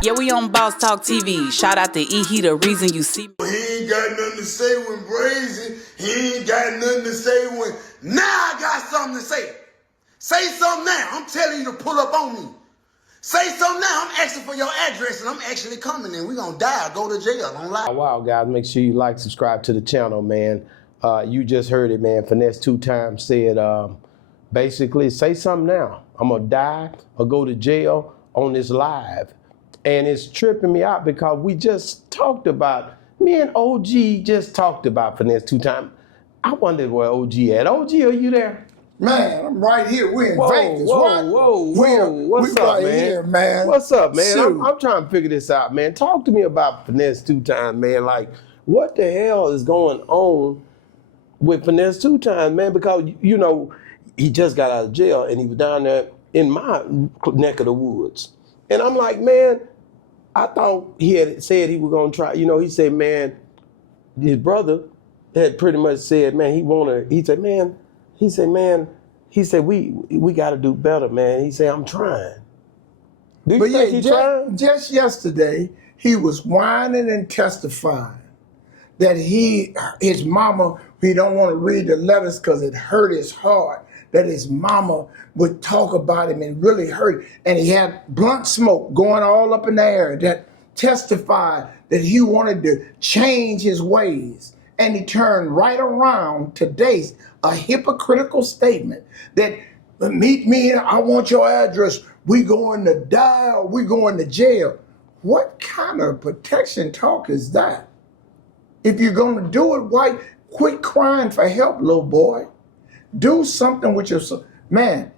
Yeah, we on Boss Talk TV. Shout out to E. He the reason you see me. He ain't got nothing to say when Brazy. He ain't got nothing to say when. Now I got something to say. Say something now. I'm telling you to pull up on me. Say something now. I'm asking for your address and I'm actually coming and we gonna die or go to jail. Don't lie. Wow, guys, make sure you like, subscribe to the channel, man. You just heard it, man. Finesse2Tymes said, basically, say something now. I'm gonna die or go to jail on this live. And it's tripping me out because we just talked about, me and OG just talked about Finesse2Tymes. I wondered where OG at. OG, are you there? Man, I'm right here. We're in Vegas. Whoa. What's up, right man? Here, man? What's up, man? Shoot. I'm trying to figure this out, man. Talk to me about Finesse2Tymes, man. Like, what the hell is going on with Finesse2Tymes, man? Because, you know, he just got out of jail and he was down there in my neck of the woods. And I'm like, man, I thought he had said he was going to try. You know, he said, man, his brother had pretty much said, man, he said, we got to do better, man. He said, I'm trying. Do you think he's trying? Just yesterday, he was whining and testifying that his mama, he don't want to read the letters because it hurt his heart, that his mama would talk about him and really hurt. And he had blunt smoke going all up in the air that testified that he wanted to change his ways. And he turned right around today, a hypocritical statement that, meet me, I want your address, we going to die or we going to jail. What kind of protection talk is that? If you're going to do it, why quit crying for help, little boy? Do something with your, man,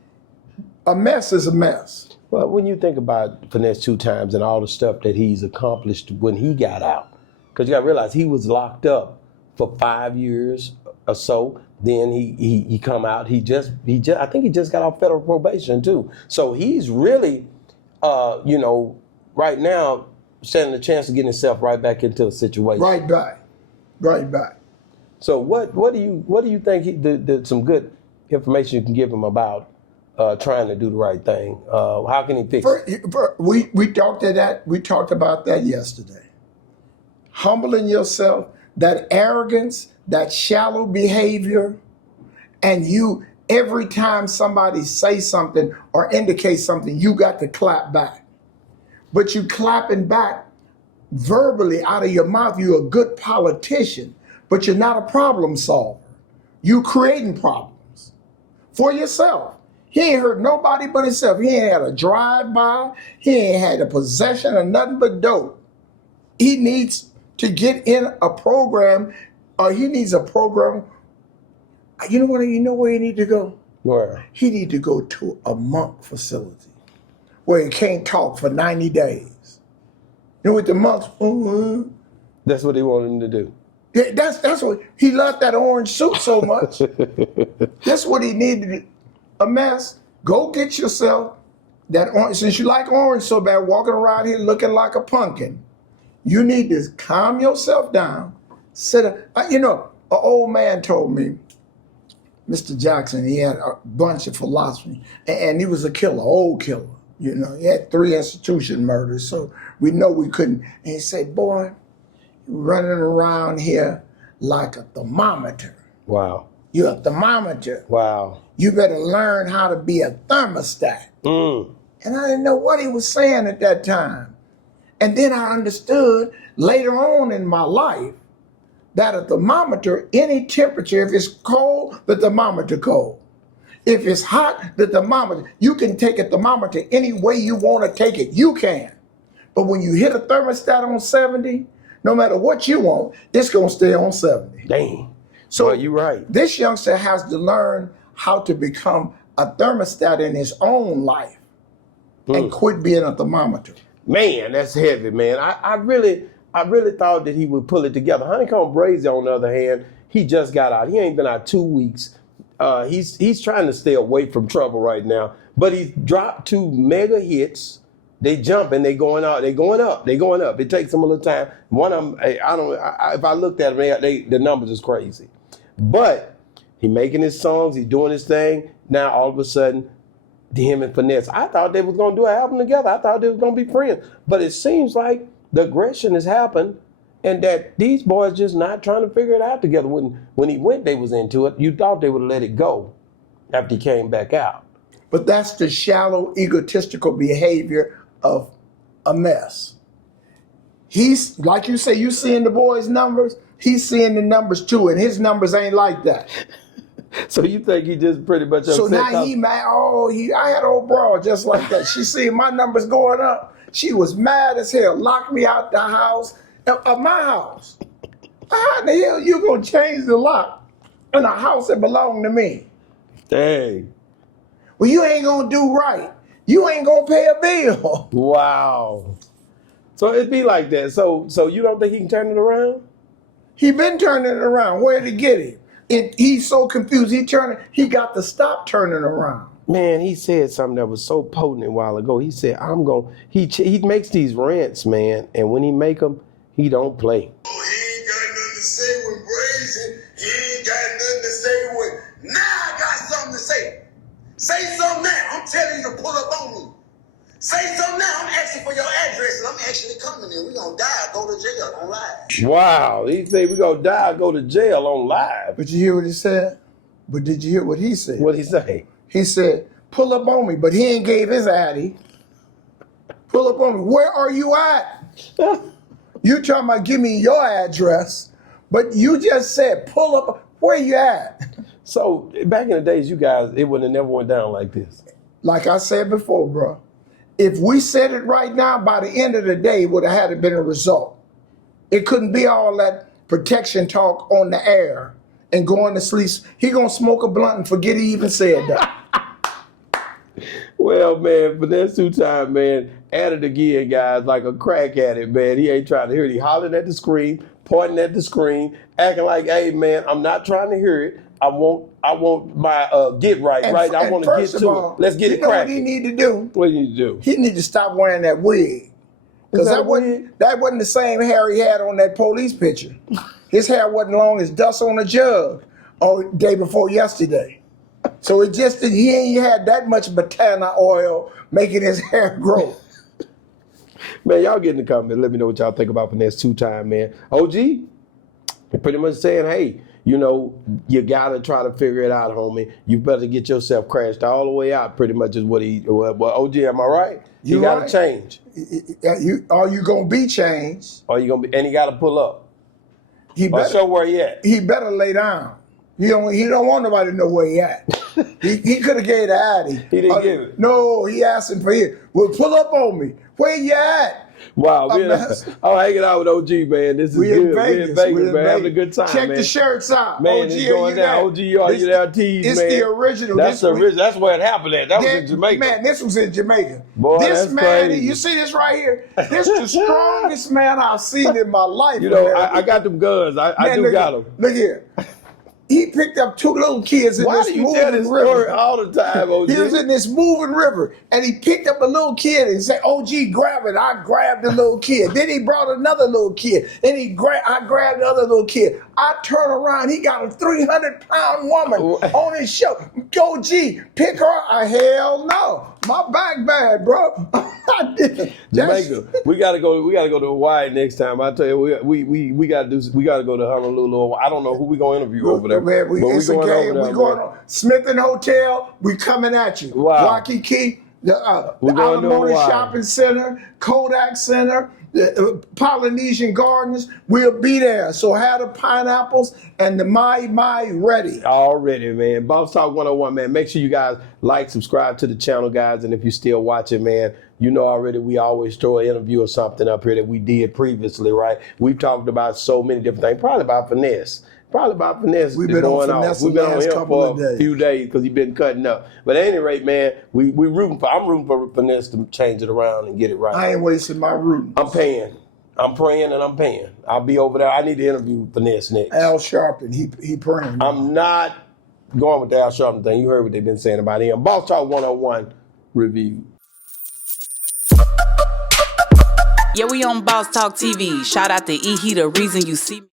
a mess is a mess. Well, when you think about Finesse2Tymes and all the stuff that he's accomplished when he got out, because you got to realize he was locked up for 5 years or so. Then he come out. I think he just got off federal probation too. So he's really, you know, right now standing a chance of getting himself right back into a situation. Right back. So what do you think some good information you can give him about trying to do the right thing? How can he fix it? We talked about that yesterday. Humbling yourself, that arrogance, that shallow behavior, and you, every time somebody say something or indicate something, you got to clap back. But you clapping back verbally out of your mouth. You're a good politician, but you're not a problem solver. You creating problems for yourself. He ain't hurt nobody but himself. He ain't had a drive-by. He ain't had a possession of nothing but dope. He needs to get in a program, or he needs a program. You know where he need to go? Where? He need to go to a monk facility where he can't talk for 90 days. You know what the monks, That's what they want him to do. Yeah, that's what, he loved that orange suit so much. That's what he needed. A mess. Go get yourself that orange, since you like orange so bad, walking around here looking like a pumpkin. You need to calm yourself down. Sit up. You know, an old man told me, Mr. Jackson, he had a bunch of philosophy, and he was a killer, old killer. You know, he had 3 institution murders, so we know we couldn't. And he said, boy, you're running around here like a thermometer. Wow. You're a thermometer. Wow. You better learn how to be a thermostat. And I didn't know what he was saying at that time. And then I understood later on in my life that a thermometer, any temperature, if it's cold, the thermometer cold. If it's hot, the thermometer, you can take a thermometer any way you want to take it, you can. But when you hit a thermostat on 70, no matter what you want, it's gonna stay on 70. Dang. So well, you're right. This youngster has to learn how to become a thermostat in his own life and quit being a thermometer. Man, that's heavy, man. I really thought that he would pull it together. Honeykomb Brazy, on the other hand, he just got out. He ain't been out 2 weeks. He's trying to stay away from trouble right now. But he's dropped 2 mega hits. They jumping, they going out, they going up. It takes them a little time. One of them, if I looked at them, the numbers is crazy. But he making his songs, he's doing his thing. Now all of a sudden, him and Finesse. I thought they was gonna do an album together. I thought they was gonna be friends. But it seems like the aggression has happened, and that these boys just not trying to figure it out together. When he went, they was into it. You thought they would let it go after he came back out. But that's the shallow, egotistical behavior of a mess. He's, like you say, you seeing the boy's numbers, he's seeing the numbers too, and his numbers ain't like that. So you think he just pretty much upset? So now he mad, I had an old broad just like that. She seen my numbers going up. She was mad as hell, locked me out the house, of my house. How the hell you gonna change the lock in a house that belonged to me? Dang. Well, you ain't gonna do right. You ain't gonna pay a bill. Wow. So it'd be like that. So you don't think he can turn it around? He been turning it around. Where'd he get it? He's so confused. He got to stop turning around. Man, he said something that was so potent a while ago. He said, he makes these rants, man, and when he make them, he don't play. He ain't got nothing to say with Brazy. He ain't got nothing to say with. Now I got something to say. Say something now. I'm telling you to pull up on me. Say something now. I'm asking for your address, and I'm actually coming in. We're going to die or go to jail on live. Wow. He said we're going to die or go to jail on live. But you hear what he said? But did you hear what he said? What'd he say? He said, pull up on me, but he ain't gave his addy. Pull up on me. Where are you at? You talking about give me your address, but you just said pull up. Where you at? So back in the days, you guys, it would have never went down like this. Like I said before, bro, if we said it right now, by the end of the day, it would have had to been a result. It couldn't be all that protection talk on the air and going to sleep. He gonna smoke a blunt and forget he even said that. Well, man, Finesse2Tymes, man, at it again, guys, like a crack addict, man. He ain't trying to hear it. He hollering at the screen, pointing at the screen, acting like, hey, man, I'm not trying to hear it. I want my get right, right? I want to get to it. Let's get it cracking. What he need to do? What do you need to do? He need to stop wearing that wig. Because that wasn't the same hair he had on that police picture. His hair wasn't long as dust on a jug on the day before yesterday. So it just he ain't had that much Botana oil making his hair grow. Man, y'all get in the comments. Let me know what y'all think about Finesse2Tymes, man. OG, pretty much saying, hey, you know, you gotta try to figure it out, homie. You better get yourself crashed all the way out. Pretty much is what well, OG, am I right? You gotta change. Are you gonna be changed? Or you gonna be, and he gotta pull up. He better show where he at. He better lay down. He don't want nobody to know where he at. he could have gave the addy. He didn't give it. No, he asked him for it. Well, pull up on me. Where you at? Wow, I'm hanging out with OG, man. This is good. We're in Vegas, man. Having a good time, Check man. the shirts out. Man, OG, it's going down. OG, are you there, tease, man? It's the original. That's the original. That's where it happened at. That was in Jamaica. Man, this was in Jamaica. Boy, this that's man, crazy. you see this right here? This is the strongest man I've seen in my life. You know, I got them guns. I do got them. Look here. He picked up two little kids in Why this do you moving tell this river. story all the time, OG? He was in this moving river, and he picked up a little kid and said, OG, grab it. I grabbed the little kid. Then he brought another little kid, and I grabbed the other little kid. I turn around, he got a 300-pound woman on his shoulder. OG, pick her. Hell no. My back bad, bro. I did. Jamaica. We gotta go to Hawaii next time. I tell you, we gotta go to Honolulu. I don't know who we gonna interview over there. Man, it's a game. We going on Smith and Hotel. We coming at you. Wow. Waikiki, the Alamona Shopping Center, Kodak Center, the Polynesian Gardens. We'll be there. So have the pineapples and the mai ready. Already, man. Boss Talk 101, man. Make sure you guys like, subscribe to the channel, guys. And if you're still watching, man, you know already we always throw an interview or something up here that we did previously, right? We've talked about so many different things. Probably about Finesse. We've been on Finesse We've been on him for a few days because he's been cutting up. But at any rate, man, I'm rooting for Finesse to change it around and get it right. I ain't wasting my rooting. I'm paying. I'm praying and I'm paying. I'll be over there. I need to interview Finesse next. Al Sharpton, he praying. I'm not going with the Al Sharpton thing. You heard what they've been saying about him. Boss Talk 101 review. Yeah, we on Boss Talk TV. Shout out to E. He the reason you see me.